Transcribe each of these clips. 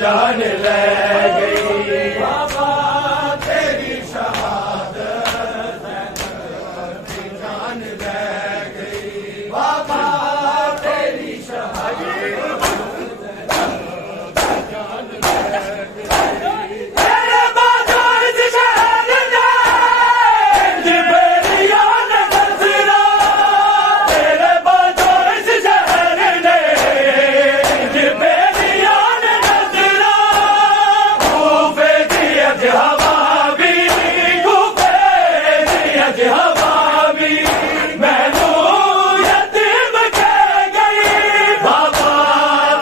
जान ले गई बाबा तेरी शहादत की जान ले गई बाबा तेरी शहादत जान ले गई तेरे बाजार से शहर ने बेरिया ने नजरा तेरे बाजार से शहर ने बेरिया ने नजरा खूफे दी अज हवा भी खूफे दी अज हवा भी मैनू यतीम कह गई बाबा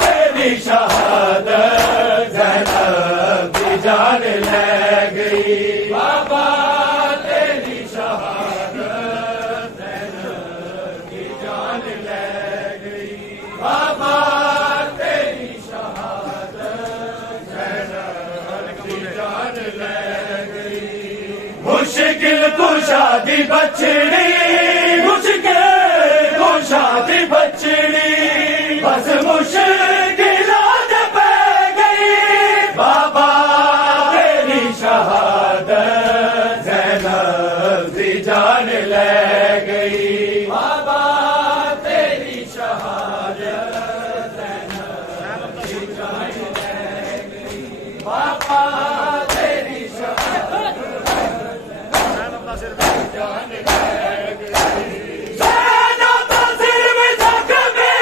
तेरी शहादत ज़ैनब की जान ले गई बाबा तेरी शहादत ज़ैनब की जान ले गई बाबा तेरी शहादत ज़ैनब की जान ले गई मुश्किल कुशादी बचड़ी मुश्किल कुशादी बचड़ी बस मुश्किलात पै गई बाबा तेरी शहादत ज़ैनब की जान ले गई बाबा तेरी शहादत ज़ैनब की जान ले गई बाबा तेरी शहादत जान ले गई ज़ैनब सिर में ज़ख्मी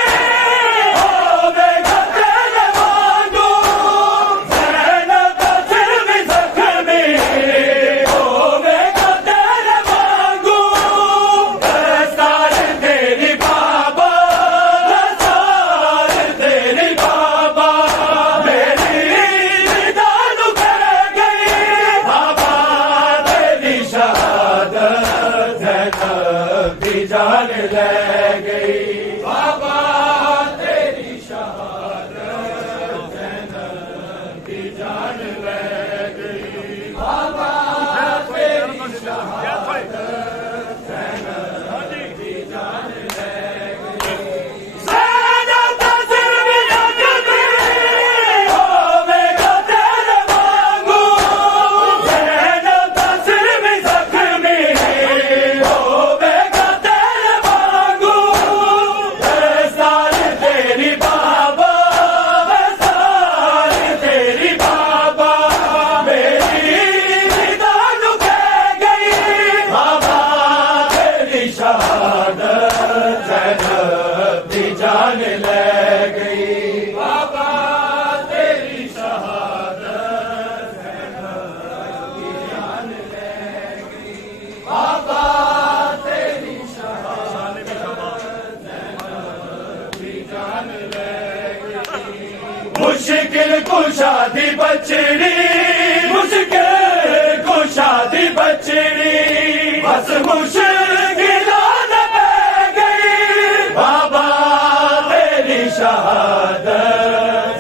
होवेगा तेरे वांगू ज़ैनब सिर में ज़ख्मी होवेगा तेरे वांगू दस्तार तेरी बाबा दस्तार तेरी बाबा मेरी निदान कह गई बाबा तेरी शहादत ज़ैनब की जान ले गई बाबा तेरी शहादत ज़ैनब की जान ले गई बाबा तेरी शहादत ज़ैनब की जान ले गई ज़ैनब सिर में ज़ख्मी होवेगा तेरे वांगू ज़ैनब सिर में ज़ख्मी होवेगा तेरे वांगू दस्तार तेरी बाबा दस्तार तेरी बाबा मेरी निदान कह गई बाबा तेरी शहादत ज़ैनब की जान ले गई बाबा तेरी शहादत ज़ैनब की जान ले गई बाबा तेरी शहादत ज़ैनब की जान ले गई मुश्किल कुशादी बचड़ी मुश्किल कुशादी बचड़ी बस मुश्किलात पै गई बाबा तेरी शहादत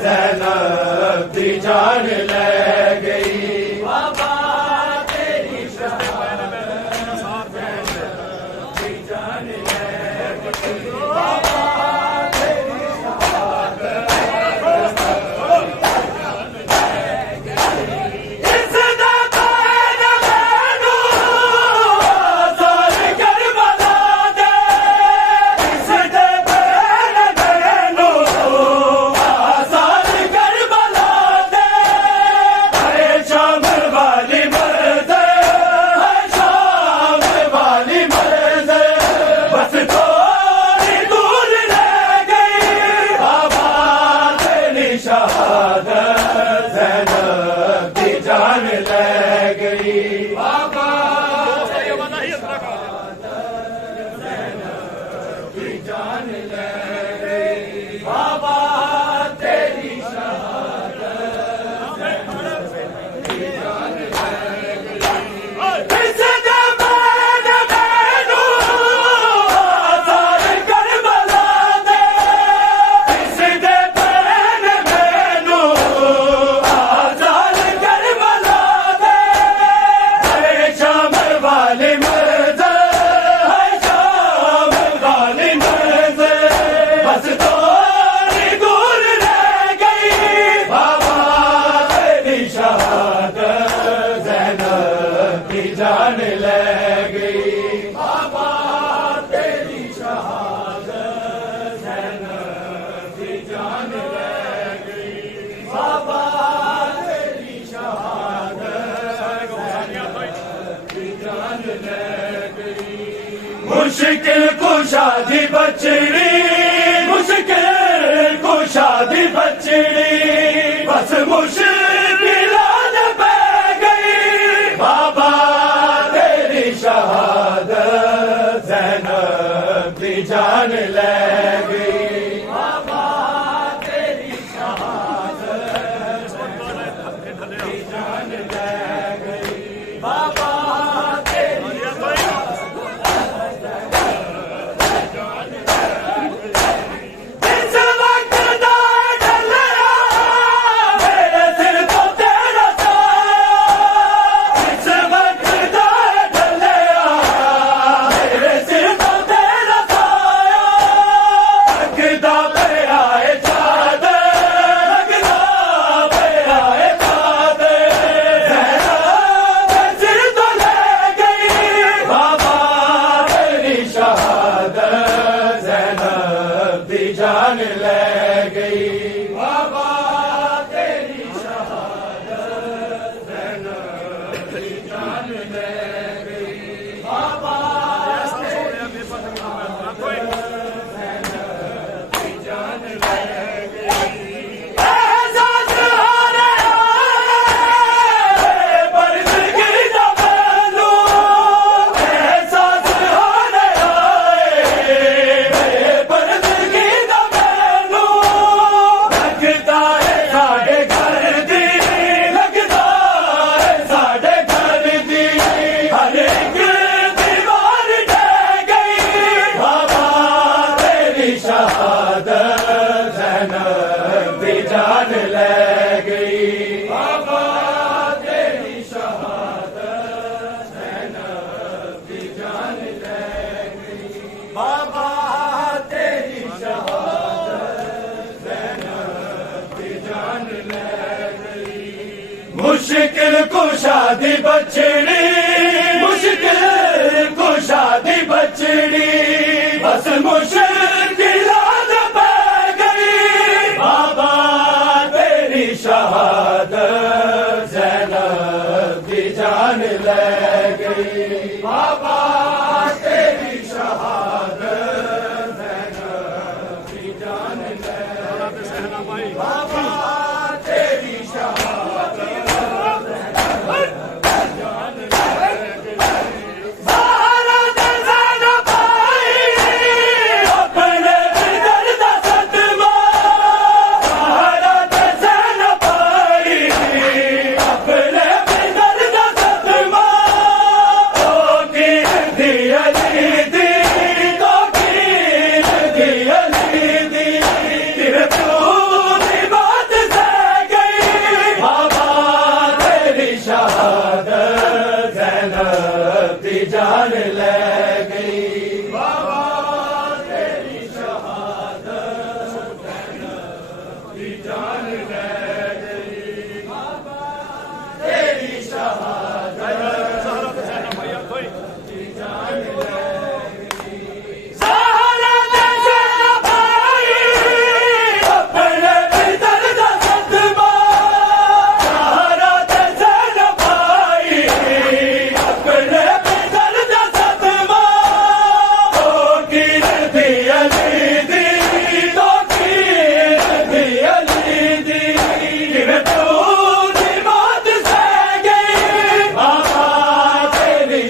ज़ैनब की जान ले गई बाबा तेरी शहादत ज़ैनब की जान ले गई बाबा तेरी शहादत इसने बैन मैनू आज़ाद करबला दे इसने बैन मैनू आज़ाद करबला दे अरे शाम वाली मर्द है शाम वाली मर्द बस थोड़ी दूर रह गई बाबा तेरी शहादत ज़ैनब की जान ले गई बाबा तेरी शहादत ज़ैनब की जान ले गई बाबा तेरी शहादत ज़ैनब की जान ले गई इसने बैन मैनू आज़ाद करबला दे इसने बैन मैनू मुश्किल कुशा दी बचड़ी मुश्किल कुशा दी बचड़ी बस मुश्किलात पै गई बाबा तेरी शहादत ज़ैनब दी जान ले गई बाबा तेरी शहादत दी जान ले गई बाबा जान ले गई बाबा तेरी शहादत ज़ैनब दी जान ले गई बाबा ज़ैनब दी जान ले गई एहसास हो रहा है बरसगी ज़मानो एहसास हो रहा है बरसगी जान ले गई बाबा तेरी शहादत ज़ैनब दी जान ले गई बाबा तेरी शहादत ज़ैनब दी जान ले गई मुश्किल कुशा दी बचड़ी मुश्किल कुशा दी बचड़ी बस मुश्किलात पै गई बाबा शहादत ज़ैनब दी जान ले गई बाबा तेरी शहादत ज़ैनब दी जान ले गई बाबा तेरी शहादत जान ले गई बाबा तेरी शहादत ज़ैनब दी जान ले गई बाबा तेरी शहादत दी जान ले गई ज़हरा दे ज़ैनब भाई अपने पितर दा सदमा ज़हरा दे ज़ैनब भाई अपने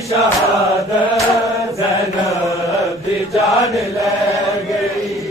शहादत ज़ैनब दी जान ले गई